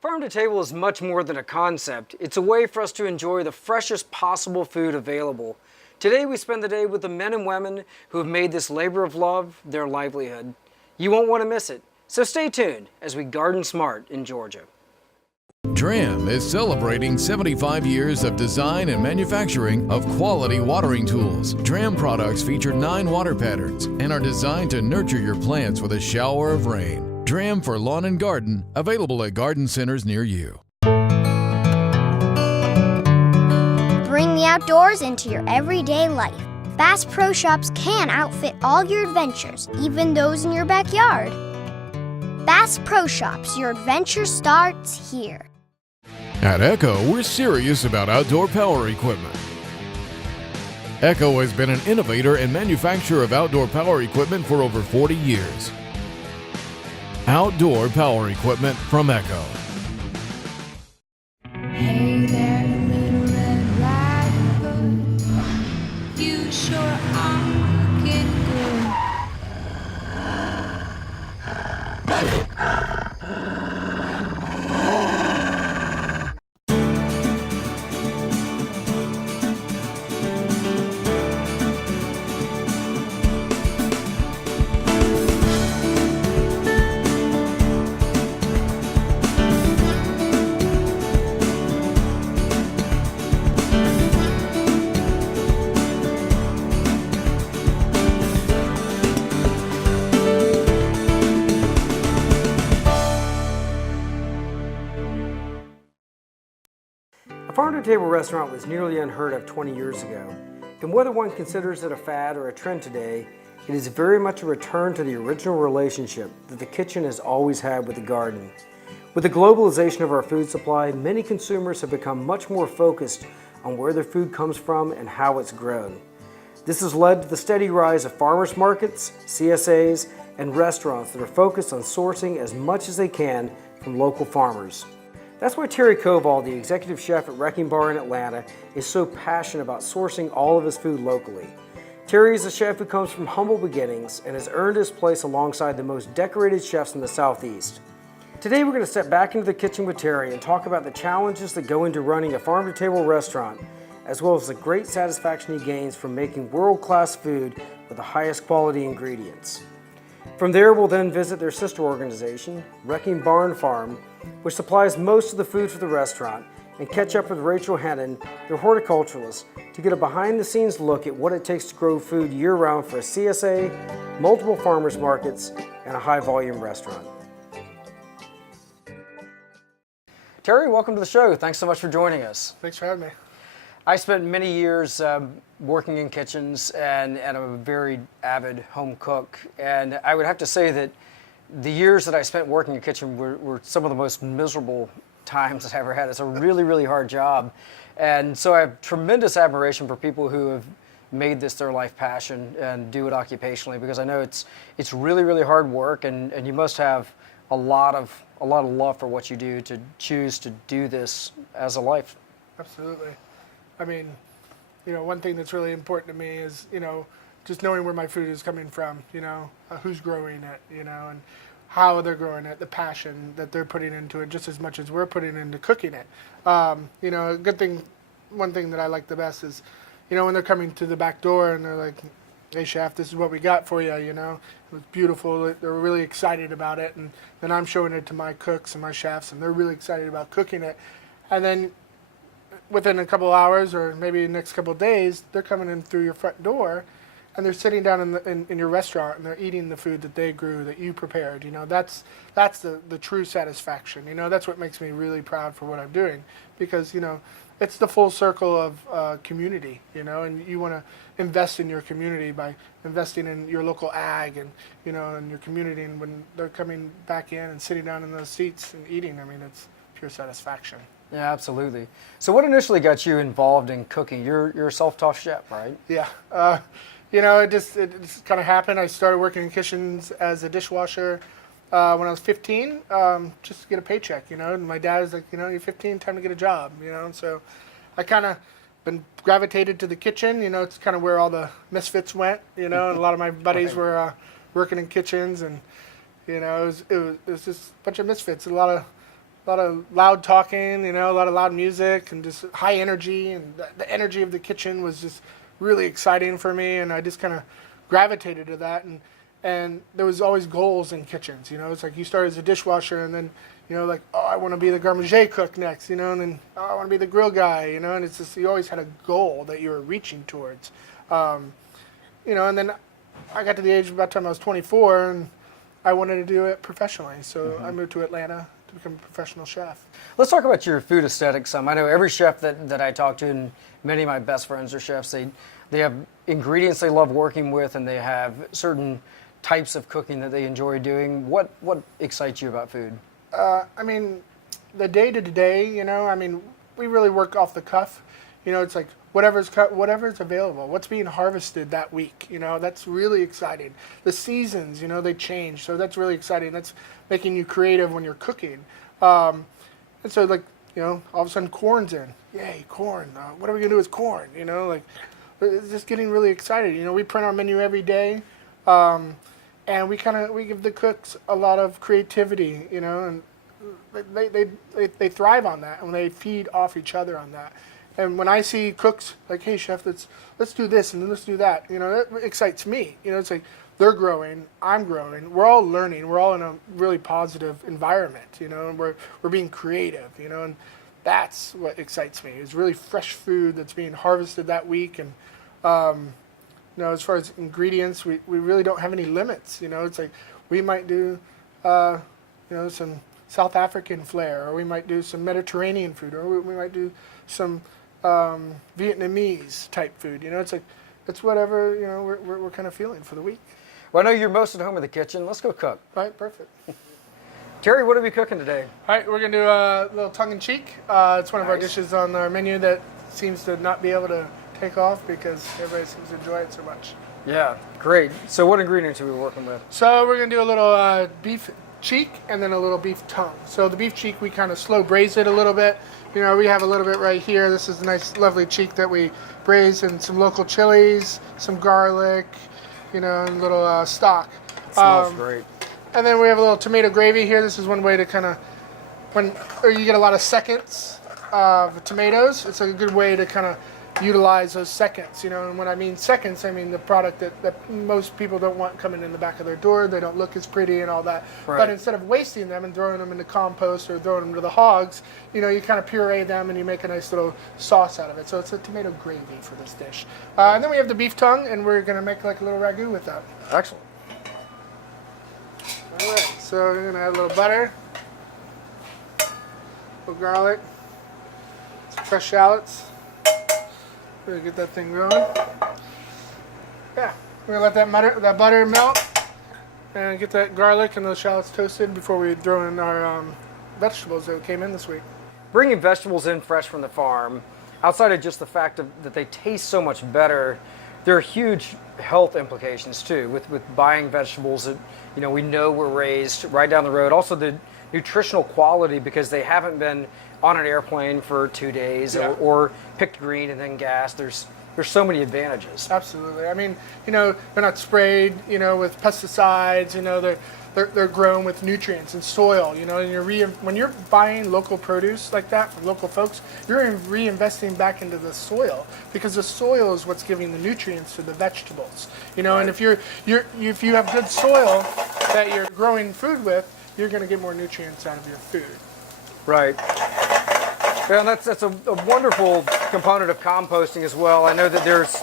Farm to table is much more than a concept. It's a way for us to enjoy the freshest possible food available. Today we spend the day with the men and women who have made this labor of love their livelihood. You won't want to miss it, so stay tuned as we garden smart in Georgia. DRAM is celebrating 75 years of design and manufacturing of quality watering tools. DRAM products feature 9 water patterns and are designed to nurture your plants with a shower of rain. DRAM for lawn and garden, available at garden centers near you. Bring the outdoors into your everyday life. Bass Pro Shops can outfit all your adventures, even those in your backyard. Bass Pro Shops, your adventure starts here. At Echo, we're serious about outdoor power equipment. Echo has been an innovator and manufacturer of outdoor power equipment for over 40 years. Outdoor power equipment from Echo. Hey there, little Red Riding Hood. You sure are looking good. A farm-to-table restaurant was nearly unheard of 20 years ago, and whether one considers it a fad or a trend today, it is very much a return to the original relationship that the kitchen has always had with the garden. With the globalization of our food supply, many consumers have become much more focused on where their food comes from and how it's grown. This has led to the steady rise of farmers markets, CSAs, and restaurants that are focused on sourcing as much as they can from local farmers. That's why Terry Koval, the executive chef at Wrecking Bar in Atlanta, is so passionate about sourcing all of his food locally. Terry is a chef who comes from humble beginnings and has earned his place alongside the most decorated chefs in the Southeast. Today we're going to step back into the kitchen with Terry and talk about the challenges that go into running a farm-to-table restaurant, as well as the great satisfaction he gains from making world-class food with the highest quality ingredients. From there, we'll then visit their sister organization, Wrecking Barn Farm, which supplies most of the food for the restaurant, and catch up with Rachel Hennon, their horticulturalist, to get a behind-the-scenes look at what it takes to grow food year-round for a CSA, multiple farmers markets, and a high-volume restaurant. Terry, welcome to the show. Thanks so much for joining us. Thanks for having me. I spent many years working in kitchens, and I'm a very avid home cook. And I would have to say that the years that I spent working in the kitchen were some of the most miserable times I've ever had. It's a really, really hard job. And so I have tremendous admiration for people who have made this their life passion and do it occupationally, because I know it's really, really hard work, and you must have a lot of love for what you do to choose to do this as a life. Absolutely. I mean, one thing that's really important to me is, just knowing where my food is coming from, who's growing it, and how they're growing it, the passion that they're putting into it, just as much as we're putting into cooking it. One thing that I like the best is, when they're coming to the back door and they're like, "Hey chef, this is what we got for you," it was beautiful. They're really excited about it, and then I'm showing it to my cooks and my chefs, and they're really excited about cooking it. And then within a couple hours, or maybe the next couple of days, they're coming in through your front door, and they're sitting down in your restaurant, and they're eating the food that they grew, that you prepared. That's the true satisfaction. That's what makes me really proud for what I'm doing, because it's the full circle of community. And you want to invest in your community by investing in your local ag and in your community. And when they're coming back in and sitting down in those seats and eating, it's pure satisfaction. Yeah, absolutely. So what initially got you involved in cooking? You're a self-taught chef, right? Yeah. It just kind of happened. I started working in kitchens as a dishwasher when I was 15, just to get a paycheck, And my dad was like, you're 15, time to get a job, And so I kind of been gravitated to the kitchen. It's kind of where all the misfits went, And a lot of my buddies were working in kitchens, and it was just a bunch of misfits. A lot lot of loud talking, a lot of loud music and just high energy. And the energy of the kitchen was just really exciting for me. And I just kind of gravitated to that. And there was always goals in kitchens. It's like you start as a dishwasher and then, like, oh, I want to be the garde manger cook next, and then, oh, I want to be the grill guy, and it's just, you always had a goal that you were reaching towards. And then I got to the age about the time I was 24 and I wanted to do it professionally. So I moved to Atlanta to become a professional chef. Let's talk about your food aesthetics some. I know every chef that I talk to, and many of my best friends are chefs, they have ingredients they love working with, and they have certain types of cooking that they enjoy doing. What excites you about food? The day to day, we really work off the cuff. It's like whatever's available, what's being harvested that week. That's really exciting. The seasons, they change, so that's really exciting. That's making you creative when you're cooking. And so, like, all of a sudden, corn's in. Yay, corn! What are we gonna do with corn? It's just getting really excited. We print our menu every day. And we give the cooks a lot of creativity, and they thrive on that, and they feed off each other on that. And when I see cooks like, hey chef, let's do this and then let's do that, that excites me. It's like they're growing, I'm growing, we're all learning, we're all in a really positive environment, and we're being creative, and that's what excites me. Is really fresh food that's being harvested that week. And as far as ingredients, we really don't have any limits. It's like we might do, some South African flair, or we might do some Mediterranean food, or we might do some Vietnamese type food. It's like it's whatever we're kind of feeling for the week. Well, I know you're most at home in the kitchen. Let's go cook. Right, perfect. Terry, what are we cooking today? All right, we're gonna do a little tongue-in-cheek. It's one of our dishes on our menu that seems to not be able to take off because everybody seems to enjoy it so much. Yeah, great. So what ingredients are we working with? So we're going to do a little beef cheek and then a little beef tongue. So the beef cheek, we kind of slow braise it a little bit. We have a little bit right here. This is a nice, lovely cheek that we braise in some local chilies, some garlic, and a little stock. It smells great. And then we have a little tomato gravy here. This is one way to kind of, or you get a lot of seconds of tomatoes, it's a good way to kind of utilize those seconds, and when I mean seconds, I mean the product that most people don't want coming in the back of their door. They don't look as pretty and all that. Right. But instead of wasting them and throwing them into compost or throwing them to the hogs, you kind of puree them and you make a nice little sauce out of it. So it's a tomato gravy for this dish. And then we have the beef tongue, and we're going to make like a little ragu with that. Excellent. All right, so we're going to add a little butter, a little garlic, some fresh shallots. We're gonna get that thing going. Yeah, we're gonna let that butter melt and get that garlic and those shallots toasted before we throw in our vegetables that came in this week. Bringing vegetables in fresh from the farm, outside of just the fact that they taste so much better, there are huge health implications too with buying vegetables that we know were raised right down the road. Also the nutritional quality, because they haven't been on an airplane for 2 days or picked green and then gassed. There's so many advantages. Absolutely. They're not sprayed, with pesticides. They're grown with nutrients and soil. And when you're buying local produce like that from local folks, you're reinvesting back into the soil, because the soil is what's giving the nutrients to the vegetables. Right. And if you have good soil that you're growing food with, you're going to get more nutrients out of your food. Right. Yeah, and that's a wonderful component of composting as well. I know that there's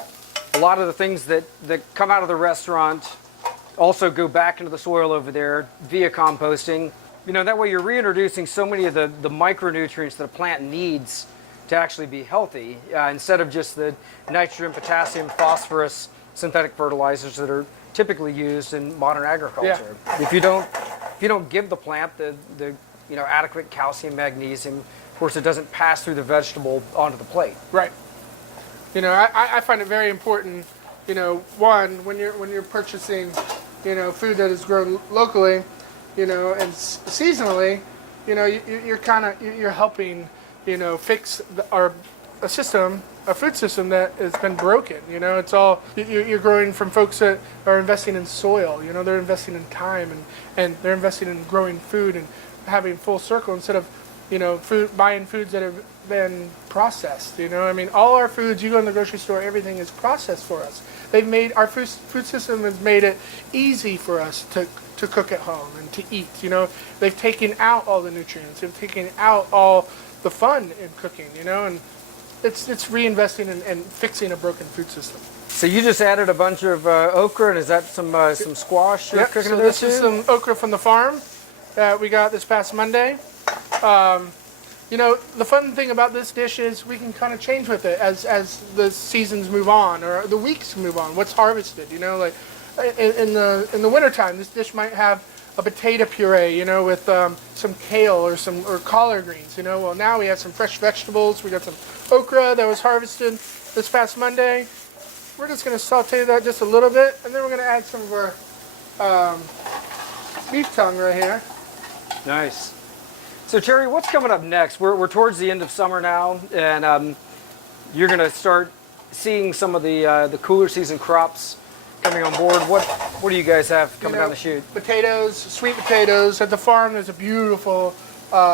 a lot of the things that come out of the restaurant also go back into the soil over there via composting. That way you're reintroducing so many of the micronutrients that a plant needs to actually be healthy, instead of just the nitrogen, potassium, phosphorus, synthetic fertilizers that are typically used in modern agriculture. Yeah. If you don't give the plant the adequate calcium, magnesium, of course it doesn't pass through the vegetable onto the plate. Right. I find it very important, one, when you're purchasing, food that is grown locally, and seasonally, you're helping, fix a food system that has been broken. It's all, you're growing from folks that are investing in soil. They're investing in time and they're investing in growing food and having full circle, instead of buying foods that have been processed. I mean, all our foods, you go in the grocery store, everything is processed for us. They've made our food system has made it easy for us to cook at home and to eat. They've taken out all the nutrients. They've taken out all the fun in cooking. And it's reinvesting and fixing a broken food system. So you just added a bunch of okra, and is that some squash you're cooking so in there this is some okra from the farm that we got this past Monday. The fun thing about this dish is we can kind of change with it as the seasons move on or the weeks move on. What's harvested, like in the wintertime, this dish might have a potato puree, with some kale or collard greens. Well, now we have some fresh vegetables. We got some okra that was harvested this past Monday. We're just going to saute that just a little bit, and then we're going to add some of our beef tongue right here. Nice. So Terry, what's coming up next? We're towards the end of summer now, and you're going to start seeing some of the cooler season crops coming on board. What do you guys have coming down the chute? Potatoes, sweet potatoes. At the farm, there's a beautiful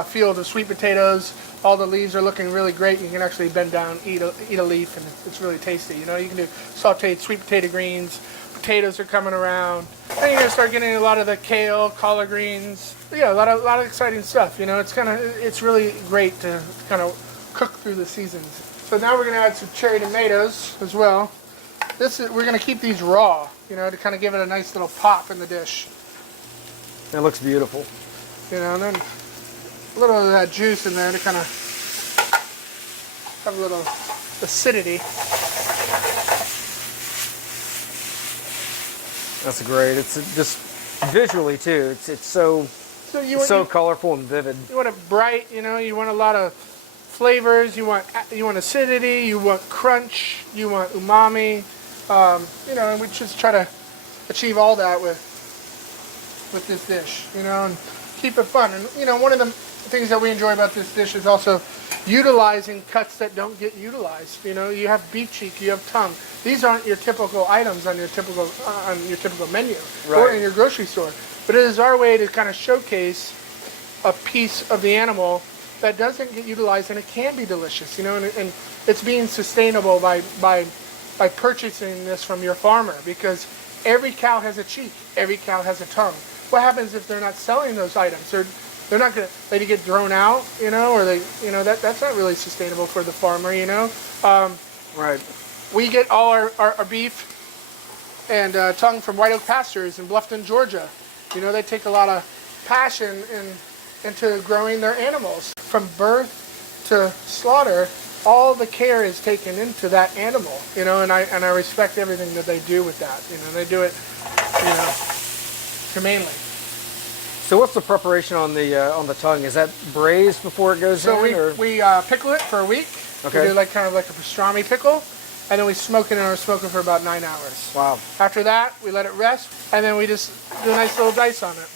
field of sweet potatoes. All the leaves are looking really great. You can actually bend down, eat a leaf, and it's really tasty. You can do sauteed sweet potato greens. Potatoes are coming around. Then you're gonna start getting a lot of the kale, collard greens. Yeah, a lot of exciting stuff. It's really great to kind of cook through the seasons. So now we're gonna add some cherry tomatoes as well. We're gonna keep these raw, to kind of give it a nice little pop in the dish. It looks beautiful. And then a little of that juice in there to kind of have a little acidity. That's great. It's just visually too. It's so colorful and vivid. You want it bright. You want a lot of flavors. You want acidity. You want crunch. You want umami. And we just try to achieve all that with this dish. And keep it fun. And one of the things that we enjoy about this dish is also utilizing cuts that don't get utilized. You have beef cheek, you have tongue. These aren't your typical items on your typical menu or in your grocery store. But it is our way to kind of showcase a piece of the animal that doesn't get utilized, and it can be delicious. And it's being sustainable by purchasing this from your farmer, because every cow has a cheek, every cow has a tongue. What happens if they're not selling those items? They're not going to let it get thrown out, or that's not really sustainable for the farmer, Right. We get all our beef and tongue from White Oak Pastures in Bluffton, Georgia. They take a lot of passion into growing their animals. From birth to slaughter, all the care is taken into that animal, and I respect everything that they do with that. They do it, humanely. So what's the preparation on the tongue? Is that braised before it goes in? So we pickle it for a week. Okay. We do kind of like a pastrami pickle, and then we smoke it in our smoker for about 9 hours. Wow. After that, we let it rest, and then we just do a nice little dice on it.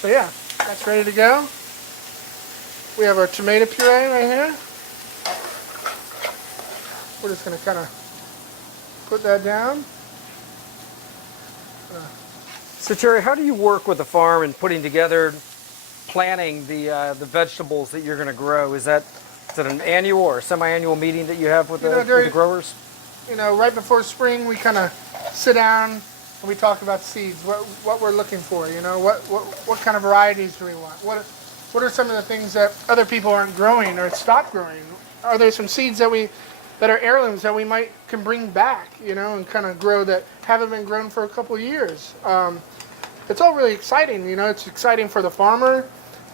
So yeah, that's ready to go. We have our tomato puree right here. We're just going to kind of put that down. So Terry, how do you work with the farm in putting together, planning the vegetables that you're going to grow? Is it an annual or semi-annual meeting that you have with the growers? Right before spring, we kind of sit down and we talk about seeds, what we're looking for. What kind of varieties do we want? What are some of the things that other people aren't growing or stopped growing? Are there some seeds that are heirlooms that we can bring back, and kind of grow that haven't been grown for a couple of years? It's all really exciting. It's exciting for the farmer,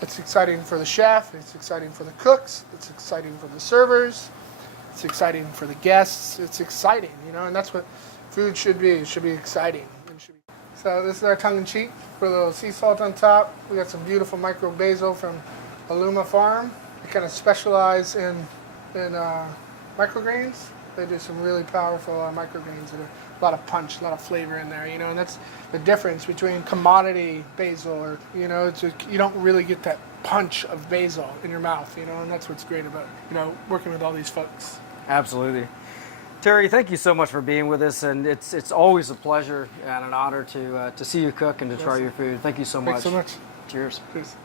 it's exciting for the chef, it's exciting for the cooks, it's exciting for the servers, it's exciting for the guests. It's exciting, and that's what food should be. It should be exciting. So this is our tongue-in-cheek. Put a little sea salt on top. We got some beautiful micro basil from Aluma Farm. They kind of specialize in microgreens. They do some really powerful microgreens that are a lot of punch, a lot of flavor in there, and that's the difference between commodity basil, or you don't really get that punch of basil in your mouth, and that's what's great about working with all these folks. Absolutely. Terry, thank you so much for being with us, and it's always a pleasure and an honor to see you cook and to try your food. Thank you so much. Thanks so much. Cheers. Cheers.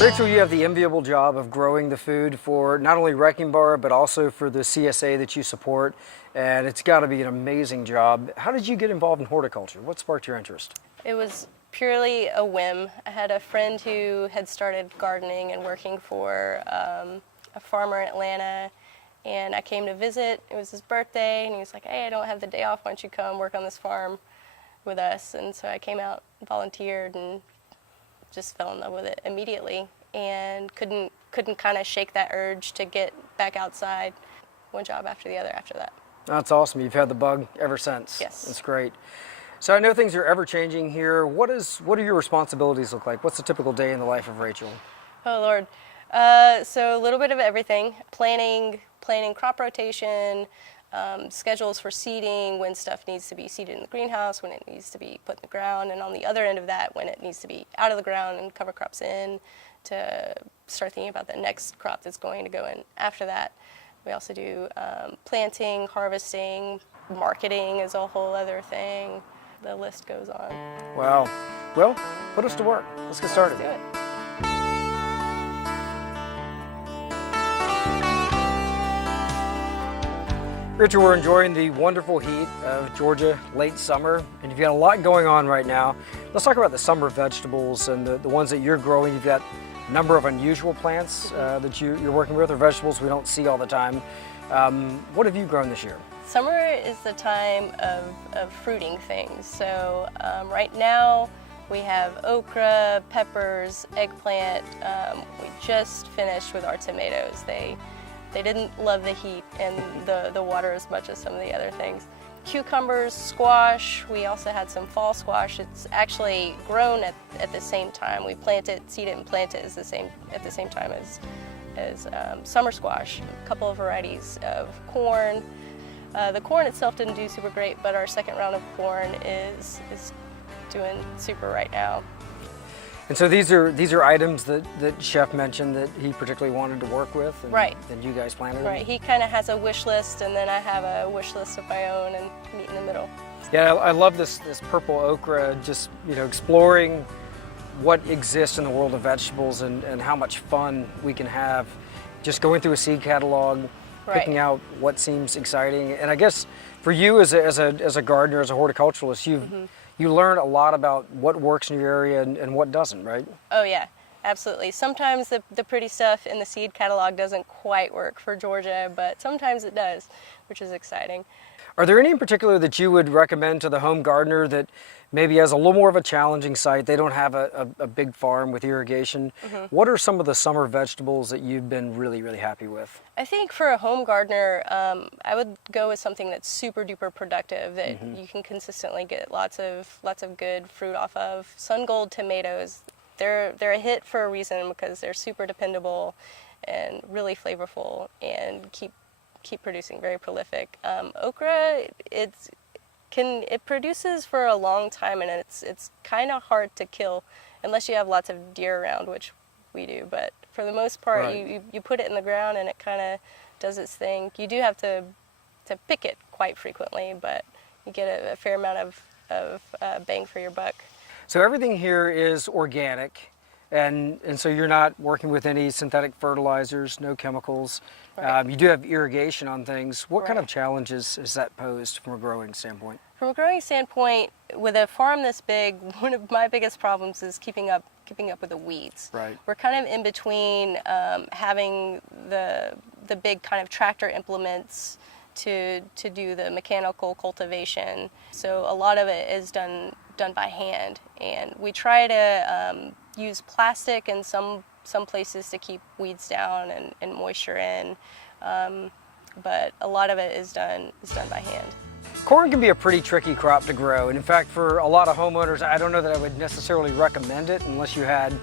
Rachel, you have the enviable job of growing the food for not only Wrecking Bar, but also for the CSA that you support, and it's got to be an amazing job. How did you get involved in horticulture? What sparked your interest? It was purely a whim. I had a friend who had started gardening and working for a farmer in Atlanta, and I came to visit. It was his birthday, and he was like, hey, I don't have the day off. Why don't you come work on this farm with us? And so I came out, volunteered, and just fell in love with it immediately, and couldn't kind of shake that urge to get back outside. One job after the other after that. That's awesome. You've had the bug ever since. Yes. That's great. So I know things are ever changing here. What do your responsibilities look like? What's a typical day in the life of Rachel? Oh Lord. So a little bit of everything. Planning crop rotation, schedules for seeding, when stuff needs to be seeded in the greenhouse, when it needs to be put in the ground, and on the other end of that, when it needs to be out of the ground and cover crops in, to start thinking about the next crop that's going to go in after that. We also do planting, harvesting, marketing is a whole other thing. The list goes on. Wow. Well, put us to work. Let's get started. Let's do it. Rachel, we're enjoying the wonderful heat of Georgia late summer, and you've got a lot going on right now. Let's talk about the summer vegetables and the ones that you're growing. You've got a number of unusual plants that you're working with, or vegetables we don't see all the time. What have you grown this year? Summer is the time of fruiting things. So right now we have okra, peppers, eggplant. We just finished with our tomatoes. They didn't love the heat and the water as much as some of the other things. Cucumbers, squash. We also had some fall squash. It's actually grown at the same time. We plant it, seed it, and plant it at the same time as summer squash. A couple of varieties of corn. The corn itself didn't do super great, but our second round of corn is doing super right now. And so these are items that Chef mentioned that he particularly wanted to work with, and right. Then you guys planted them? Right. He kind of has a wish list, and then I have a wish list of my own, and meet in the middle. Yeah, I love this purple okra. Just exploring what exists in the world of vegetables and how much fun we can have just going through a seed catalog, picking out what seems exciting. And I guess for you as a gardener, as a horticulturalist, you learn a lot about what works in your area and what doesn't, right? Oh yeah, absolutely. Sometimes the pretty stuff in the seed catalog doesn't quite work for Georgia, but sometimes it does, which is exciting. Are there any in particular that you would recommend to the home gardener that maybe has a little more of a challenging site? They don't have a big farm with irrigation. What are some of the summer vegetables that you've been really, really happy with? I think for a home gardener, I would go with something that's super duper productive that you can consistently get lots of good fruit off of. Sun Gold tomatoes, they're a hit for a reason because they're super dependable and really flavorful and keep producing, very prolific. Okra, it produces for a long time, and it's kind of hard to kill unless you have lots of deer around, which we do. But for the most part, right. you put it in the ground and it kind of does its thing. You do have to pick it quite frequently, but you get a fair amount of bang for your buck. So everything here is organic, and so you're not working with any synthetic fertilizers, no chemicals. Right. You do have irrigation on things. What kind of challenges is that posed from a growing standpoint? From a growing standpoint, with a farm this big, one of my biggest problems is keeping up with the weeds. Right. We're kind of in between having the big kind of tractor implements to do the mechanical cultivation. So a lot of it is done by hand, and we try to use plastic in some places to keep weeds down and moisture in, but a lot of it is done by hand. Corn can be a pretty tricky crop to grow, and in fact for a lot of homeowners I don't know that I would necessarily recommend it unless you had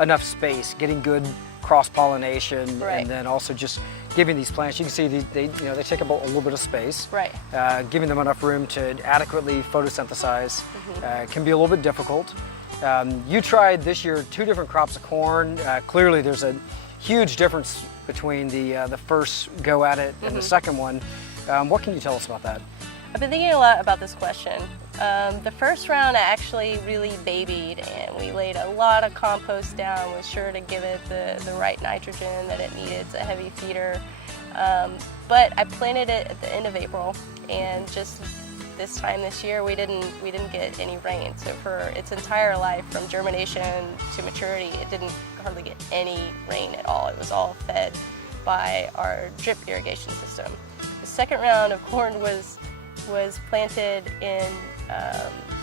enough space, getting good cross-pollination, right. And then also just giving these plants, you can see they take up a little bit of space. Right. Giving them enough room to adequately photosynthesize can be a little bit difficult. You tried this year 2 different crops of corn. Clearly there's a huge difference between the first go at it and the second one. What can you tell us about that? I've been thinking a lot about this question. The first round I actually really babied, and we laid a lot of compost down, was sure to give it the right nitrogen that it needed. It's a heavy feeder. But I planted it at the end of April, and just this time this year we didn't get any rain. So for its entire life, from germination to maturity, it didn't hardly get any rain at all. It was all fed by our drip irrigation system. The second round of corn was planted in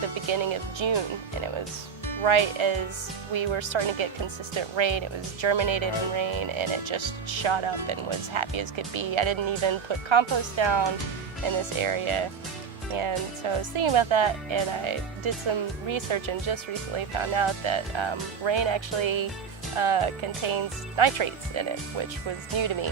the beginning of June, and it was right as we were starting to get consistent rain. It was germinated in rain, and it just shot up and was happy as could be. I didn't even put compost down in this area, and so I was thinking about that, and I did some research and just recently found out that rain actually contains nitrates in it, which was new to me.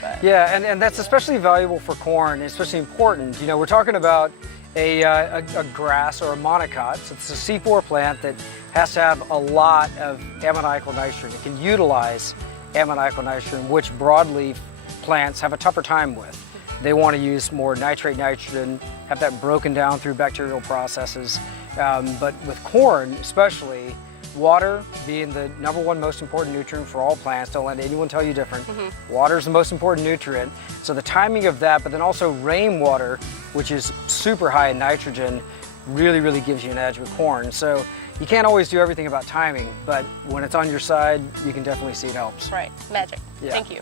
But, Yeah, and that's especially valuable for corn, especially important. You know, we're talking about a grass or a monocot. So it's a C4 plant that has to have a lot of ammoniacal nitrogen. It can utilize ammoniacal nitrogen, which broadleaf plants have a tougher time with. They want to use more nitrate nitrogen, have that broken down through bacterial processes. But with corn especially, water being the #1 most important nutrient for all plants, don't let anyone tell you different. Water is the most important nutrient. So the timing of that, but then also rainwater, which is super high in nitrogen, really gives you an edge with corn. So you can't always do everything about timing, but when it's on your side, you can definitely see it helps. right, magic. Yeah. Thank you.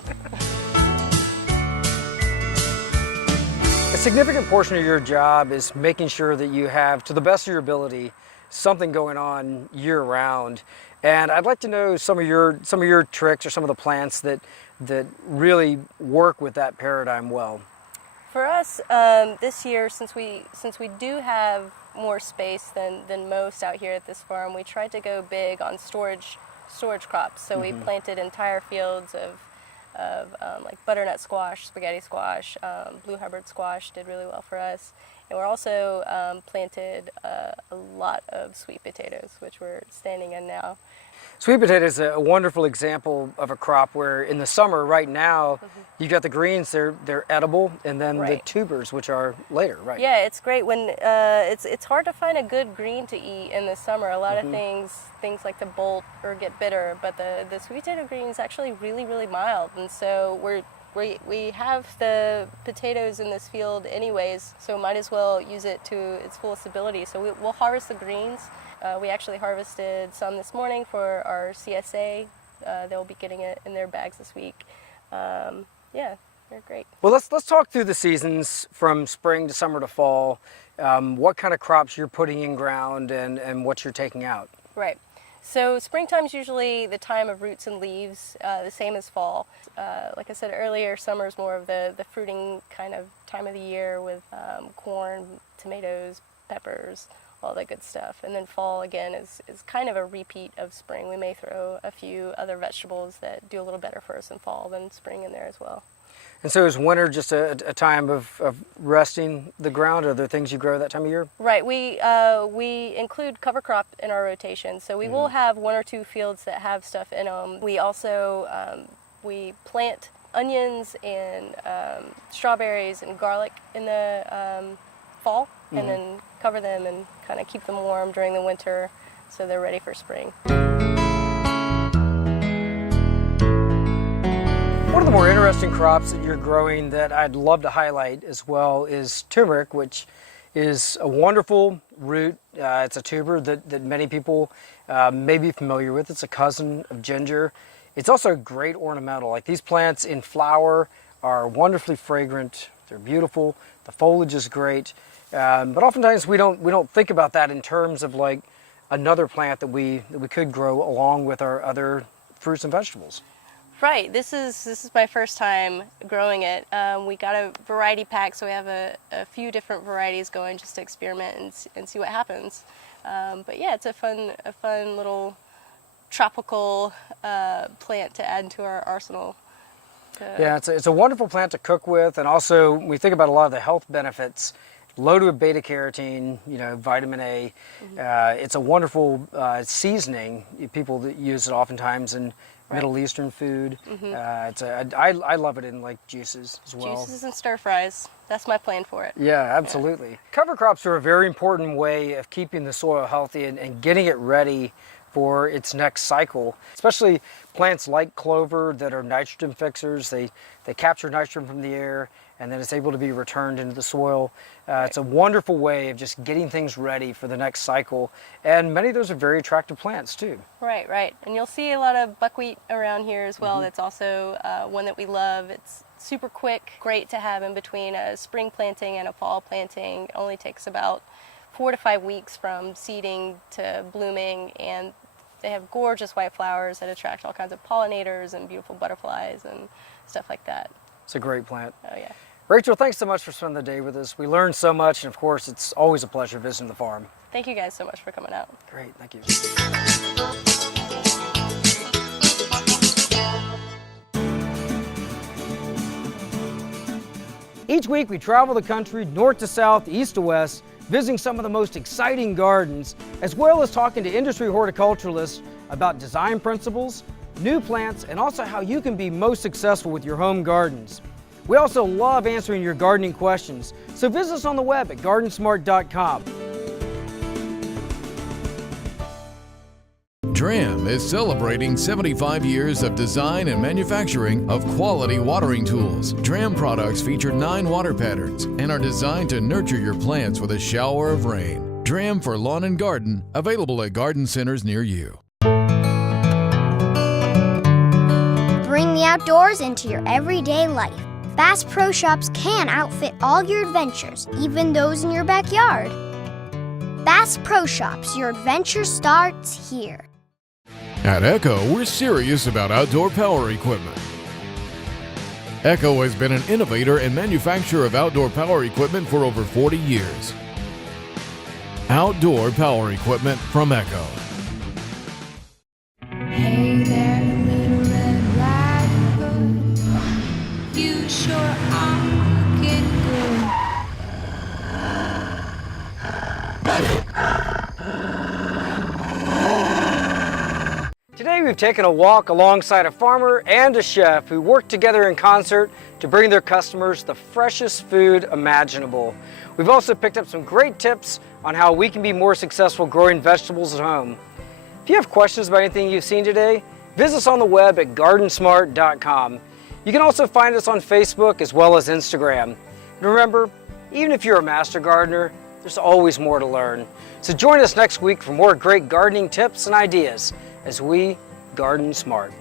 A significant portion of your job is making sure that you have, to the best of your ability, something going on year-round. And I'd like to know some of your tricks or some of the plants that really work with that paradigm well. For us, this year, since we do have more space than most out here at this farm, we tried to go big on storage crops. So we planted entire fields of like butternut squash, spaghetti squash, blue Hubbard squash did really well for us. And we're also planted a lot of sweet potatoes, which we're standing in now. Sweet potato is a wonderful example of a crop where in the summer, right now, you've got the greens, they're edible, and then the Right. tubers, which are later, right? Yeah, it's great when it's hard to find a good green to eat in the summer. A lot of things like to bolt or get bitter, but the sweet potato green is actually really mild, and so we have the potatoes in this field anyways, so might as well use it to its fullest ability. So we'll harvest the greens. We actually harvested some this morning for our CSA. They'll be getting it in their bags this week. Yeah, they're great. Well, let's talk through the seasons from spring to summer to fall. What kind of crops you're putting in ground and what you're taking out. Right. So springtime's usually the time of roots and leaves, the same as fall. Like I said earlier, summer's more of the fruiting kind of time of the year with corn, tomatoes, peppers, all that good stuff. And then fall, again, is kind of a repeat of spring. We may throw a few other vegetables that do a little better for us in fall than spring in there as well. And so is winter just a time of resting the ground? Are there things you grow that time of year? Right. We include cover crop in our rotation, so we will have 1 or 2 fields that have stuff in them. We also we plant onions and strawberries and garlic in the fall, and then cover them and kind of keep them warm during the winter so they're ready for spring. One of the more interesting crops that you're growing that I'd love to highlight as well is turmeric, which is a wonderful root. It's a tuber that many people may be familiar with. It's a cousin of ginger. It's also great ornamental. Like, these plants in flower are wonderfully fragrant. They're beautiful. The foliage is great. But oftentimes we don't think about that in terms of like another plant that we could grow along with our other fruits and vegetables. Right. This is my first time growing it. We got a variety pack, so we have a few different varieties going just to experiment and see what happens. But yeah, it's a fun little tropical plant to add to our arsenal. Yeah, it's a wonderful plant to cook with, and also when we think about a lot of the health benefits loaded with beta carotene, you know, vitamin A. It's a wonderful seasoning. People that use it oftentimes in Middle Eastern food. I love it in like juices as well. Juices and stir fries. That's my plan for it. Yeah, absolutely. Yeah. Cover crops are a very important way of keeping the soil healthy and getting it ready for its next cycle, especially plants like clover that are nitrogen fixers. They capture nitrogen from the air and then it's able to be returned into the soil. It's a wonderful way of just getting things ready for the next cycle. And many of those are very attractive plants too. Right, right. And you'll see a lot of buckwheat around here as well. That's also one that we love. It's super quick, great to have in between a spring planting and a fall planting. It only takes about 4 to 5 weeks from seeding to blooming, and they have gorgeous white flowers that attract all kinds of pollinators and beautiful butterflies and stuff like that. It's a great plant. Oh yeah. Rachel, thanks so much for spending the day with us. We learned so much, and of course, it's always a pleasure visiting the farm. Thank you guys so much for coming out. Great, thank you. Each week we travel the country north to south, east to west, visiting some of the most exciting gardens, as well as talking to industry horticulturalists about design principles, new plants, and also how you can be most successful with your home gardens. We also love answering your gardening questions, so visit us on the web at GardenSMART.com. DRAM is celebrating 75 years of design and manufacturing of quality watering tools. DRAM products feature 9 water patterns and are designed to nurture your plants with a shower of rain. DRAM for lawn and garden, available at garden centers near you. Bring the outdoors into your everyday life. Bass Pro Shops can outfit all your adventures, even those in your backyard. Bass Pro Shops, your adventure starts here. At Echo, we're serious about outdoor power equipment. Echo has been an innovator and manufacturer of outdoor power equipment for over 40 years. Outdoor power equipment from Echo. Hey there, little red riding hood. You sure are looking good. Today we've taken a walk alongside a farmer and a chef who work together in concert to bring their customers the freshest food imaginable. We've also picked up some great tips on how we can be more successful growing vegetables at home. If you have questions about anything you've seen today, visit us on the web at GardenSMART.com. You can also find us on Facebook as well as Instagram. And remember, even if you're a master gardener, there's always more to learn. So join us next week for more great gardening tips and ideas as we garden smart.